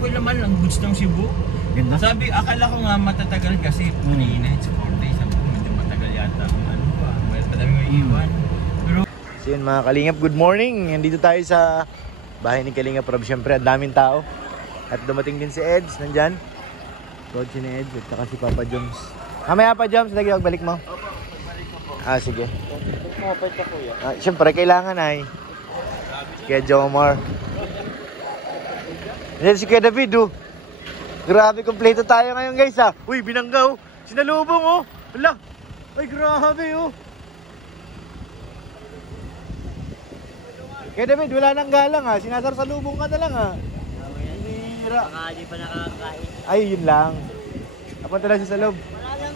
okay naman lang, goods ng Cebu. Ganda. Sabi, akala ko nga matatagal kasi kanina, it's 4 days. Sabi ko, medyo matagal yata. Ano ba? May padami may iwan. Pero, So yun mga Kalingap, good morning. Nandito tayo sa bahay ni Kalingap Rob. Siyempre, ang daming tao. At dumating din si Eds, nandyan. Coach ni Eds at saka si Papa Joms. Mamaya pa Joms, lagi magbalik mo. opo, pagbalik ko po. Ah, sige. Kumapit ka kuya. Siyempre, kailangan ay. Kaya Jomar. Yan si Kuya David, oh. Grabe, kompleto tayo ngayon, guys, ah. Uy, binangga, oh. Sinalubong, oh. Wala. Ay, grabe, oh. Kuya David, wala nang galang, ah. Sinasarsalubong ka na lang, ah. Hira. Baka di pa nakakain. Ay, yun lang. Napunta lang siya sa loob. Wala lang.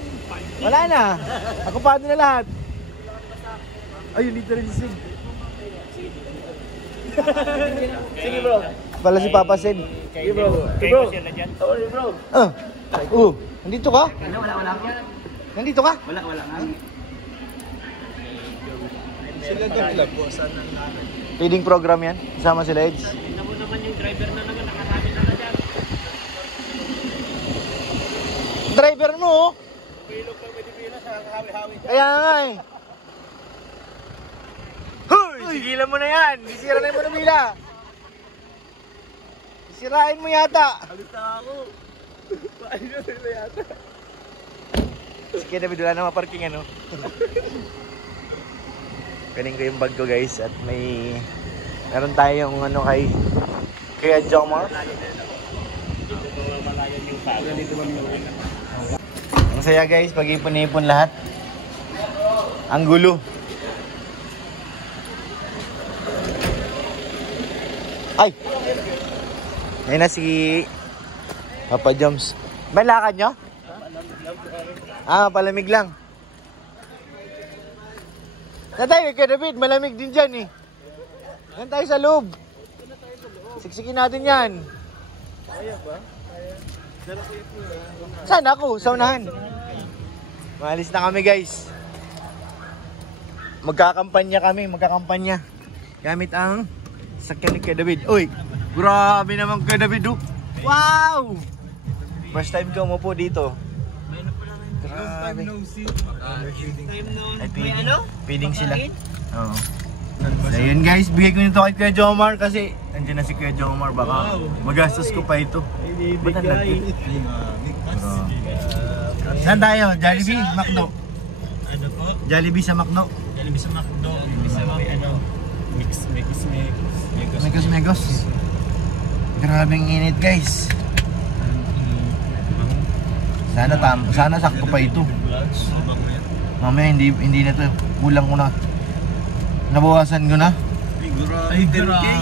Wala na. Akupado na lahat. Ayun, dito rin si Sig. Sige bro. Pala si Papa Sid. Sige bro. Bro. Sorry bro. Ah. Nandito ka? Wala. Nandito ka? Wala nga. Sila daw nila po, sana Feeding program yan. Kasama sila Eds. Tingnan mo naman yung driver na naman nakasama na dyan. Driver mo, oh. Pilog lang may dipila sa hawi-hawi dyan. Kaya nga eh. Hoy! Sigilan mo na yan. Sisira na yung manubila. Sisirain mo yata. Halita ako. Paano nila yata? Sige David, wala na maparking ano. Galing ko yung bag ko guys. At meron tayong ano kay Kuya Jomar. Ang saya guys, pag-ipon-ipon lahat. Ang gulo. Ay! Ayun na si Papa Joms. May lakad nyo? Ah, palamig lang. Natay, kay David, malamig din dyan eh. Yan tayo sa loob. Siksikin natin yan. Kaya ba? Saan ako? Sa unahan. Maalis na kami guys. Magkakampanya. Gamit ang sakyan ni Kuya David. Uy, grabe naman Kuya David, oh. Wow! First time ko umupo dito. Grabe. Ay, feeding sila. Oo. So yun guys, bigay ko nito kay Kuya Jomar kasi nandiyan na si Kuya Jomar, baka magastos ko pa ito. Ba't ang lagkit? Saan tayo? Jollibee? Macdo? Ano po? Jollibee sa Macdo? Jollibee sa Macdo. Sa ano? Megos. Grabing init guys. Sana sakto pa ito. Mamaya hindi na to. Kulang ko na. Nabawasan ko na. Ay, grabe.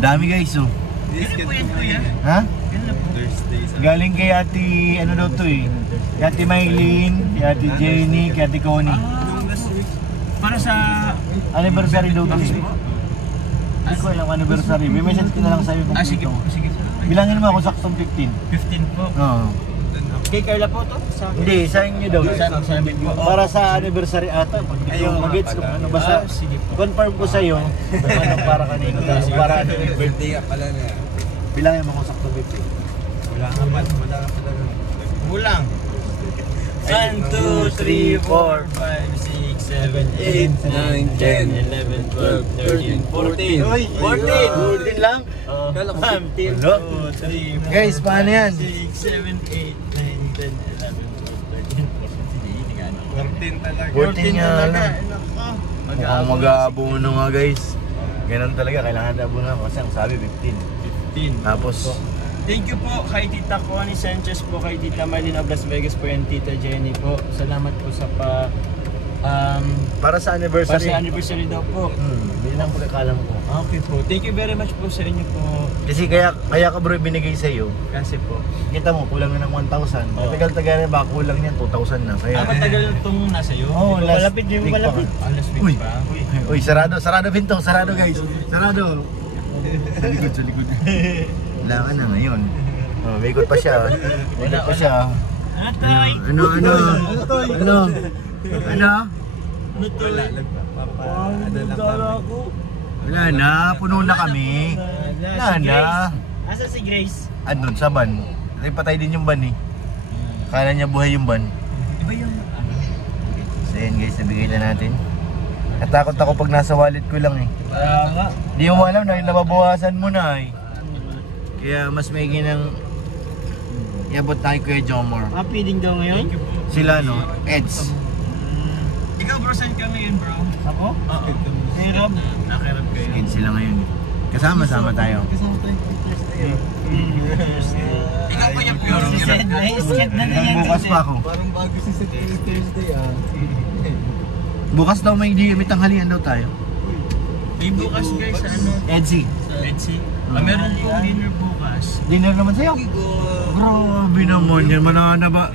Dami guys, oh. Kailan po yan kuya? Ha? Kailan po? Galing kay Ate, ano daw to eh. Kay Ate Maylene, kay Ate Jenny, kay Ate Connie. Para sa Anniversary daw to. Hindi ko alam anniversary. May message ko na lang sa'yo kung sige po. Bilangin mo ako saktong 15. 15 po. Oo. Kay Carla po to? Hindi, sa inyo daw. Sa amin po. Para sa anniversary ata. Pag hindi ko mag-gets kung ano. Basta Sige po. confirm ko sa'yo. Ano para kanino. Para ano. Birthday ka pala na. Bilangin mo ako saktong 15. Wala ka pala. Kulang. 1, 2, 3, 4, 5, 6, 7, 8, 9, 10, 11, 12, 13, 14. Uy, 14! 14 lang? 1, 2, 3, 4, Guys, paano yan? 6, 7, 8, 9, 10, 11, 12, 13, 14. 14 talaga. 14 nga lang. Mukhang mag-aabuno nga guys. Ganun talaga, kailangan na-abuno kasi ang sabi 15. 15. Tapos, Thank you po kay Tita Connie Sanchez po, kay Tita Marlene of Las Vegas po, and Tita Jenny po. Salamat po sa para sa anniversary. anniversary daw po. Yun ang pagkakalam ko. Okay po. Thank you very much po sa inyo po. Kasi kaya ka bro binigay sa iyo. Kasi po. Kita mo, kulang na ng 1,000. Tagal-tagal na ba, kulang niyan, 2,000 na. Kaya, Matagal itong nasa iyo? Oo, Di ba last malapit, di week ba malapit? pa. Last week Uy. pa. Uy, sarado pinto, sarado guys. Sarado. Sa likod. Kailangan na ngayon. Oh, may ikot pa siya. Ano? Wala na, puno na kami. Wala na. Asa si Grace? Andun sa van. Ay patay din yung van eh. Kala niya buhay yung van. Iba yung ano? So yan guys, nabigay na natin. Natakot ako pag nasa wallet ko lang eh. Nga. Di mo alam na nababawasan mo na eh. Kaya mas maigi ng iabot tayo Kuya Jomar. Feeding daw ngayon? Sila no, Eds. Ikaw bro, saan ka ngayon bro? Ako? Oo. Hirap. Nakirap kayo. Eds sila ngayon. Kasama-sama tayo. Kasama tayo Thursday. Ikaw pa yung pure. Na-sked na na yan. Bukas pa ako. Parang bago si sa Thursday ah. Bukas daw may tanghalian daw tayo. May bukas guys sa ano? Edsy. Sa Etsy. Meron pong dinner bukas. Dinner naman sa'yo. Grabe naman yan, mananaba.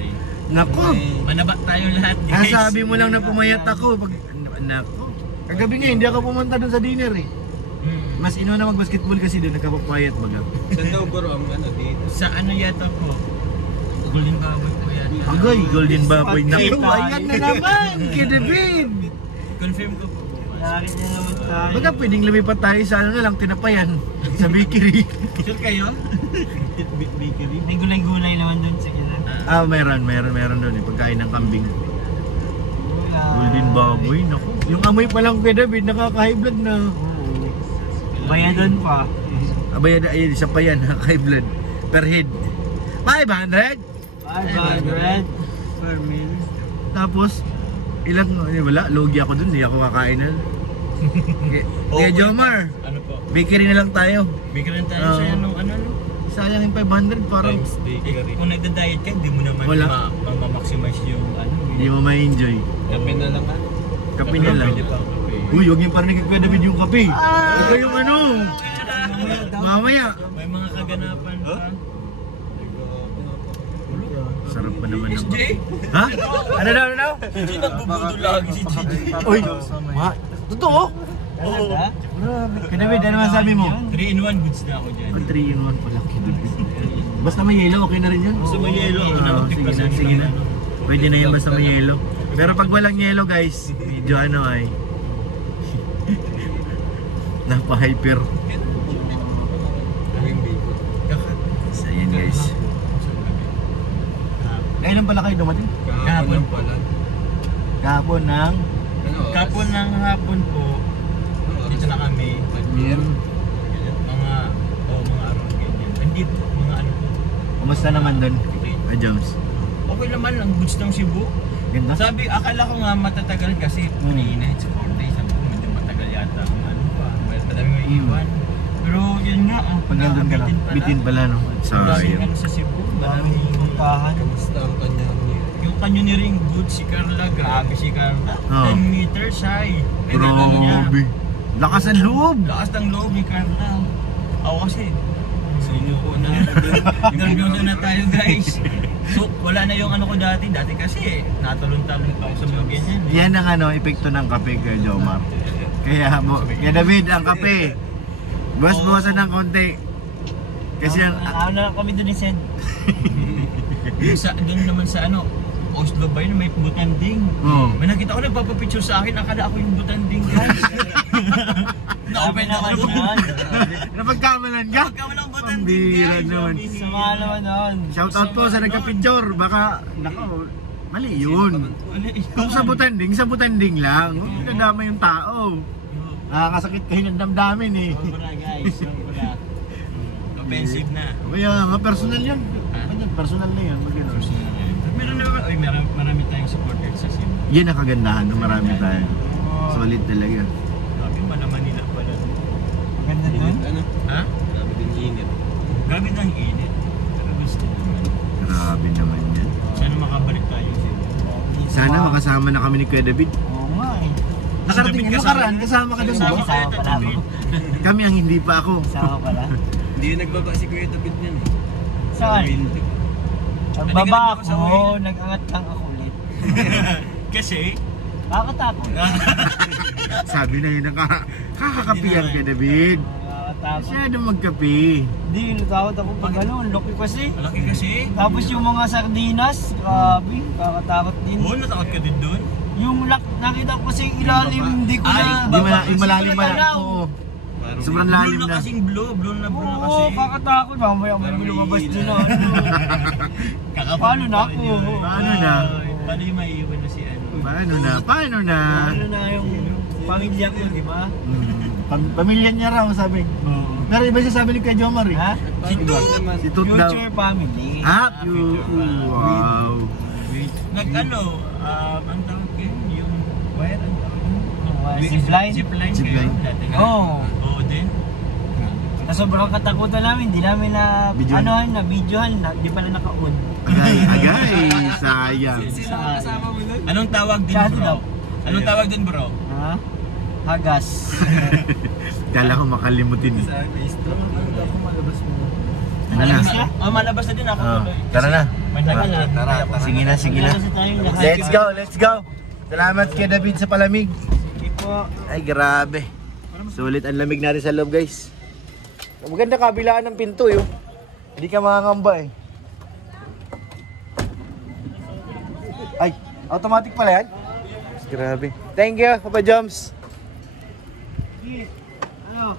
Nako. Manaba tayo lahat guys. Sabi mo lang na pumayat ako. Nako. Kagabi nga, hindi ako pumunta doon sa dinner eh. Mas na mag-basketball kasi doon, nagkapapayat baga. Saan daw bro ang ano dito? Sa ano yata po? Golden Baboy po yan. Agay, Golden Baboy. Naku, ayan na naman, kay David. Confirm ko po. Nakakit niya naman tayo. Baga pwedeng lumipat tayo sa ano na lang, tinapayan. Sa bakery. Sure kayo? Bakery? May gulay-gulay naman doon sa kina. Meron doon eh, pagkain ng kambing. Golden Baboy, naku. Yung amoy pa lang kay David, nakaka-high blood na. Bayadon pa. Abay, ayun, isa pa yan, high blood. Per head. 500? 500 per meal. Tapos, ilang, wala, logi ako dun, hindi ako kakain na. Kaya Jomar, Ano po? bakery na lang tayo. Bakery tayo sa ano? Sayang yung 500, parang Kung nagda-diet ka, hindi mo naman Wala. ma-maximize yung ano. hindi mo ma-enjoy. Kape na lang ah. Kape na lang. Pwede pa ang kape. Uy, huwag yung parinig kay David yung kape. Ito yung ano, mamaya. May mga kaganapan pa. Sarap pa naman ng SJ? Ha? Ano daw? Hindi nagbubudol lagi si GJ. Uy, totoo? Oo. Kay David, ano masabi mo? 3-in-1 goods na ako dyan. 3 in 1 pala kay David. Basta may yellow, okay na rin yun. Gusto mo yelo? Ako na Sige na. Pwede na yan basta may yellow. Pero pag walang yellow guys, medyo ano ay napa-hyper. So yan guys. Kailan pala kayo dumating? Kahapon. pala. Kahapon ng Ano? Kapon ng hapon po, dito na kami. PM. Mga araw ganyan. Hindi po, mga ano po. Kumusta naman doon? Jones. Okay naman, ang goods ng Cebu. Ganda? Sabi, akala ko nga matatagal kasi kanina it's 4 days. Sabi ko, medyo matagal yata ang ano pa. Madami may iwan. Pero yun nga, Pag nandun ka lang, bitin pala no? Sayang. Sa Cebu, maraming puntahan. Kamusta ang kanyang Yung canyoneering goods, si Carla, grabe si Carla. Oh. 10 meters high. Pinagano niya. Grabe. Lakas ang loob. Lakas ng loob ni Carla. Ako kasi, sa inyo po na. Nervyoso na tayo guys. So, wala na yung ano ko dati. Dati kasi, natulong-talong pa ako sa mga ganyan. Yan ang ano, epekto ng kape kay Jomar. Kaya David, ang kape. Bawas-bawasan ng konti. Kasi ang Ano na lang kami doon ni Sed. Doon naman sa ano, Oslo ba yun, may butanding. Oo. May nakita ko nagpapapicture sa akin, akala ako yung butanding guys. Na-open naman yun. napagkamalan ka? Pagka walang butanding Pambira guys. naman. Sama naman nun. Shout out po sa nagka-picture. Baka, nako, mali yun. Kung sa butanding lang. Huwag nadama yung tao. Nakakasakit kayo ng damdamin eh. Sobra guys, sobra. Offensive na. Kaya nga, personal yun. Personal na yun. Meron naman, marami tayong supporters sa Cebu. Yan ang kagandahan. Marami tayo. Solid talaga. Grabe, Manila pala. Ganda doon? Ano? Ha? Grabe din init. Grabe ng init. Pero gusto naman. Grabe naman yan. Sana makabalik tayo sa Cebu. Sana makasama na kami ni Kuya David. Oo nga eh. Nakarating ka, nakaraan, kasama ka doon. Kasama Diba? tayo, David. Kami ang hindi pa ako. Kasama pala. Hindi nagbaba si Kuya David niyan eh. Saan? Windy. Nagbaba ako, nag-angat lang ako ulit. Kasi? Nakakatakot. Sabi na yun, kakakapi yan kay David. Nakakatakot. Masyadong magkapi. Hindi, natakot ako pag ano, laki kasi. Laki kasi? Tapos yung mga sardinas, grabe, kakatakot din. Oo, natakot ka din doon? Yung nakita ko kasi yung ilalim, hindi ko na... Yung malalim Hindi ko pala. nagalaw. Oo. Sobrang Blue lalim na na. kasing blue na kasi. Oo, kakatakot. Mamaya may lumabas din na. Paano na ako? Paano na? Paano yung maiiwan na si ano? Paano na? Paano na? Paano na yung pamilya ko, di ba? Pamilya niya raw, sabi. Pero iba siya sabi ni Kuya Jomar eh. Ha? Si Tut! Si Tut daw. Future family. Ah, wow. Nag-ano, ang tawag ko yun, yung wire, ang tawag yun? Zipline? Zipline Zipline. kayo dati nga. Oo. Oo din. Sa sobrang katakutan namin, di namin na Videohan. na videohan, di pala naka-on. Agay, sayang. Sino ang kasama mo nun? Anong tawag din Shadow bro? daw. Anong tawag din bro? Ha? Hagas. Kala ko makalimutin. Sa face to. Ano na? Oh, malabas na din ako. Oh, tuloy. tara na. May tagal Tara. Sige na, sige na. Kasi tayong lahat. Let's go. Salamat kay David sa palamig. Sige po. Ay, grabe. Sulit ang lamig natin sa loob, guys. Maganda kabilaan ng pinto, yun. Hindi ka makangamba, eh. Ay, automatic pala yan? Grabe. Thank you, Papa Joms. Ano?